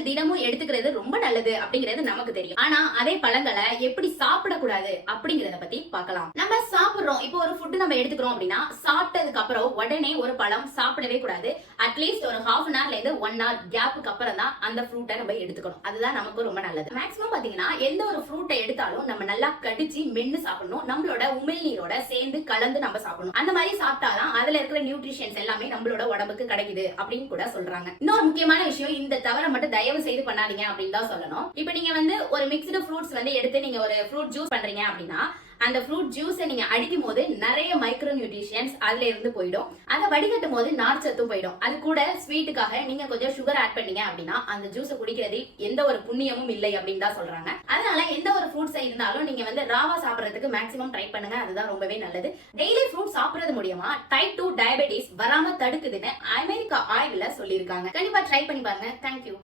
பழங்கள் தினமும் எடுத்துக்கிறது ரொம்ப நல்லது அப்படிங்கிறது நமக்கு தெரியும். ஆனா அதே பழங்களை எப்படி சாப்பிடக்கூடாது அப்படிங்கறத பத்தி பார்க்கலாம். நம்ம சாப்பிடுறோம், இப்போ ஒரு ஃபுட் நம்ம எடுத்துக்கிறோம் அப்படின்னா சாப்பிட்டதுக்கு அப்புறம் உடனே ஒரு பழம் சாப்பிடவே கூடாது. அட்லீஸ்ட் ஒரு ஹாஃப் அன் ஹவர்ல இருந்து 1 hour கேப்புக்கு அப்புறம் தான் அந்த ஃப்ரூட்டை நம்ம எடுத்துக்கணும். அதுதான் நமக்கு ரொம்ப நல்லது. மேக்ஸிமம் பாத்தீங்கன்னா எந்த ஒரு ஃப்ரூட்டை எடுத்தாலும் நம்ம நல்லா கடிச்சு மென்னு சாப்பிடணும். நம்மளோட உமிழ்நீரோட சேர்ந்து கலந்து நம்ம சாப்பிடணும். அந்த மாதிரி சாப்பிட்டாதான் அதுல இருக்கிற நியூட்ரிஷன்ஸ் எல்லாமே நம்மளோட உடம்புக்கு கிடைக்குது அப்படின்னு கூட சொல்றாங்க. இன்னொரு முக்கியமான விஷயம், இந்த தவிர மட்டும் தயவு செய்து பண்ணாதீங்க அப்படின்னு தான் சொல்லணும். இப்போ நீங்க வந்து ஒரு மிக்ஸ்டு ஃப்ரூட்ஸ் வந்து எடுத்து நீங்க ஒரு ஃப்ரூட் ஜூஸ் பண்றீங்க அப்படின்னா அந்த ஃப்ரூட் ஜூஸை நீங்க அடிக்கும் போது நிறைய மைக்ரோ நியூட்ரிஷன்ஸ் அதுல இருந்து போயிடும். அதை வடிகட்டும் போது நார்ச்சத்தும் போயிடும். அது கூட ஸ்வீட்டுக்காக நீங்க கொஞ்சம் சுகர் ஆட் பண்ணீங்க அப்படின்னா அந்த ஜூஸை குடிக்கிறது எந்த ஒரு புண்ணியமும் இல்லை அப்படின்னு தான் சொல்றாங்க. அதனால எந்த ஒரு ஃப்ரூட்ஸை இருந்தாலும் நீங்க வந்து ராவா சாப்பிடறதுக்கு மேக்ஸிமம் ட்ரை பண்ணுங்க. அதுதான் ரொம்பவே நல்லது. டெய்லி ஃப்ரூட் சாப்பிடுறது மூலியமா டைப் 2 டயபெட்டிஸ் வராம தடுக்குதுன்னு அமெரிக்கா ஆய்வுல சொல்லியிருக்காங்க. கண்டிப்பா ட்ரை பண்ணி பாருங்க. தேங்க்யூ.